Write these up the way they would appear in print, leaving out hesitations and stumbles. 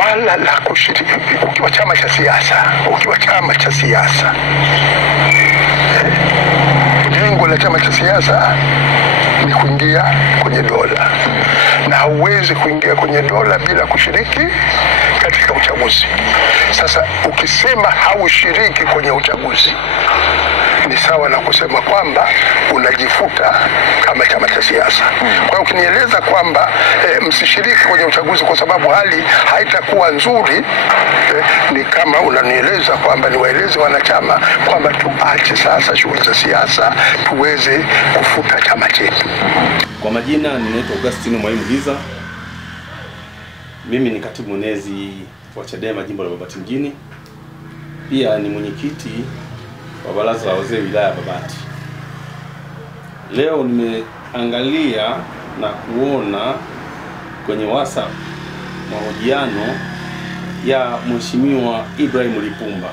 swala la kushiriki ukiwa chama cha siasa, lengo la chama cha siasa ni kuingia kwenye dola, na hauwezi kuingia kwenye dola bila kushiriki katika uchaguzi. Sasa ukisema haushiriki kwenye uchaguzi, ni sawa na kusema kwamba unajifuta kama chama cha siasa. Kwa hiyo ukinieleza kwamba msishiriki kwenye uchaguzi kwa sababu hali haitakuwa nzuri, ni kama unanieleza kwamba niwaeleze wanachama kwamba tuache sasa shughuli za siasa tuweze kufuta chama chetu. Kwa majina ninaitwa Augustino Mwalimu Giza. Mimi ni katibu mwenezi wa Chadema jimbo la Babati mjini. Pia ni mwenyekiti wa baraza la wazee wilaya ya Babati. Leo nimeangalia na kuona kwenye WhatsApp mahojiano ya Mheshimiwa Ibrahim Lipumba.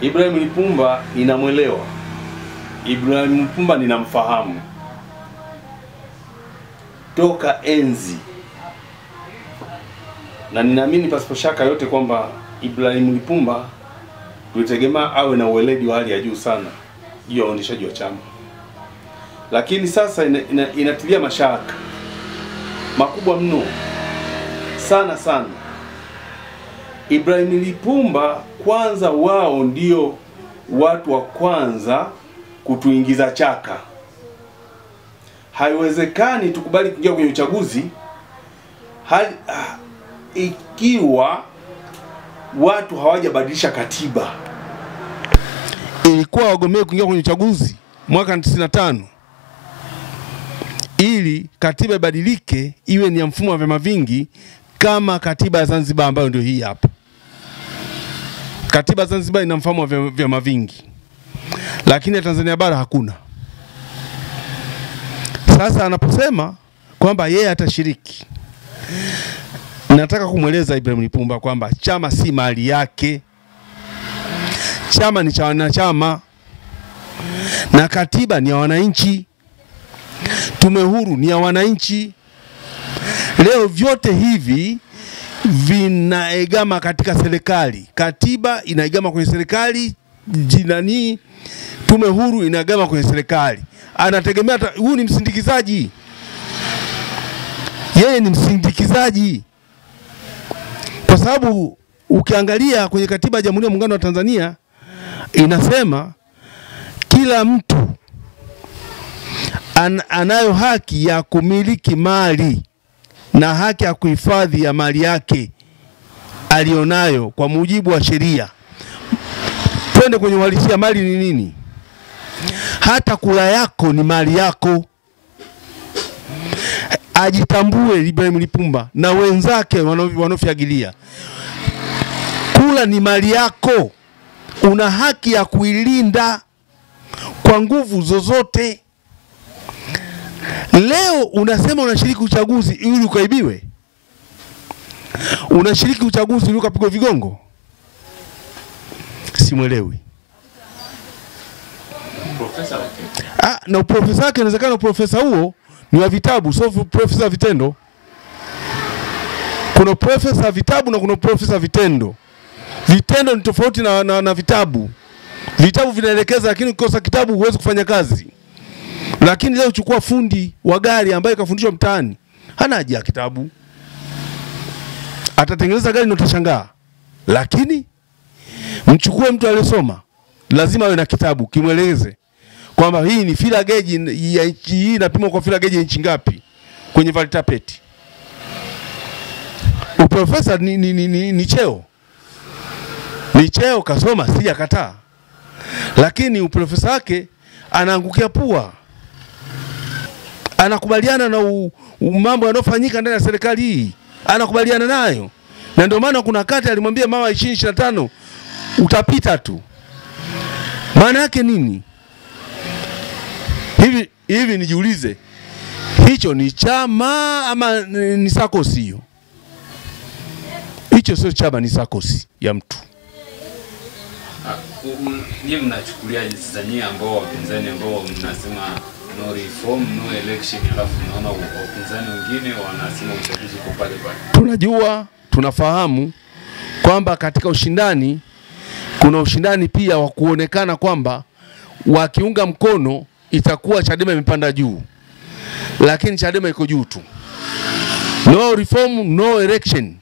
Ibrahim Lipumba ninamwelewa. Ibrahim Lipumba ninamfahamu toka enzi, na ninaamini pasipo shaka yote kwamba Ibrahim Lipumba tulitegemea awe na uweledi wa hali ya juu sana juu ya uendeshaji wa chama. Lakini sasa inatilia mashaka makubwa mno sana. Ibrahim Lipumba, kwanza wao ndio watu wa kwanza kutuingiza chaka. Haiwezekani tukubali kuingia kwenye uchaguzi ikiwa watu hawajabadilisha katiba. Ilikuwa wagombea kuingia kwenye uchaguzi mwaka 95 ili katiba ibadilike iwe ni ya mfumo wa vyama vingi kama katiba ya Zanzibar ambayo ndio hii hapa. Katiba ya Zanzibar ina mfumo wa vyama vingi, lakini ya Tanzania bara hakuna. Sasa anaposema kwamba yeye atashiriki, nataka kumweleza Ibrahim Lipumba kwamba chama si mali yake. Chama ni cha wanachama na katiba ni ya wananchi. Tume huru ni ya wananchi. Leo vyote hivi vinaegama katika serikali. Katiba inaegama kwenye serikali, jinani tume huru inaegama kwenye serikali. Anategemea huyu ni msindikizaji. Yeye ni msindikizaji. Kwa sababu ukiangalia kwenye katiba ya Jamhuri ya Muungano wa Tanzania inasema kila mtu anayo haki ya kumiliki mali na haki ya kuhifadhi ya mali yake alionayo kwa mujibu wa sheria. Twende kwenye uhalisia, mali ni nini? Hata kula yako ni mali yako. Ajitambue Ibrahim Lipumba na wenzake wanaofiagilia. Kula ni mali yako. Una haki ya kuilinda kwa nguvu zozote. Leo unasema unashiriki uchaguzi ili ukaibiwe? Unashiriki uchaguzi ili ukapigwe vigongo? Simuelewi. Profesa na uprofesa wake inawezekana uprofesa huo ni wa vitabu, sio profesa vitendo. Kuna profesa vitabu na kuna profesa vitendo. Vitendo ni tofauti na vitabu. Vitabu vinaelekeza, lakini ukikosa kitabu huwezi kufanya kazi. Lakini leo chukua fundi wa gari ambaye kafundishwa mtaani, hana haja ya kitabu. Atatengeneza gari na utashangaa. Lakini mchukue mtu aliyesoma, lazima awe na kitabu kimweleze kwamba hii ni fila gauge, hii inapimwa kwa fila gauge inchi ngapi kwenye valitapeti. Uprofesa ni cheo. Ni cheo, kasoma, sijakataa. Lakini uprofesa wake anaangukia pua. Anakubaliana na mambo yanayofanyika ndani ya serikali hii. Anakubaliana nayo. Na ndio maana kuna kati alimwambia mama 2025 utapita tu. Maana yake nini? Hivi nijiulize, hicho ni chama ama ni sakosi hiyo? Hicho sio chama, ni sakosi ya mtu. Nyinyi mnachukuliaje sasa nyinyi ambao wapinzani ambao mnasema no reform, no election, alafu naona wapinzani wengine wanasema uchaguzi uko pale pale. Tunajua, tunafahamu kwamba katika ushindani kuna ushindani pia wa kuonekana kwamba wakiunga mkono itakuwa Chadema imepanda juu, lakini Chadema iko juu tu. No reform, no election.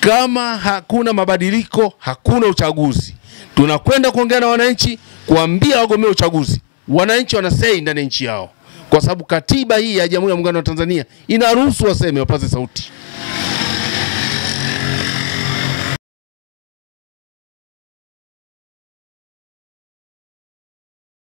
Kama hakuna mabadiliko, hakuna uchaguzi. Tunakwenda kuongea na wananchi, kuambia wagombea uchaguzi. Wananchi wana say ndani ya nchi yao, kwa sababu katiba hii ya Jamhuri ya Muungano wa Tanzania inaruhusu waseme, wapaze sauti.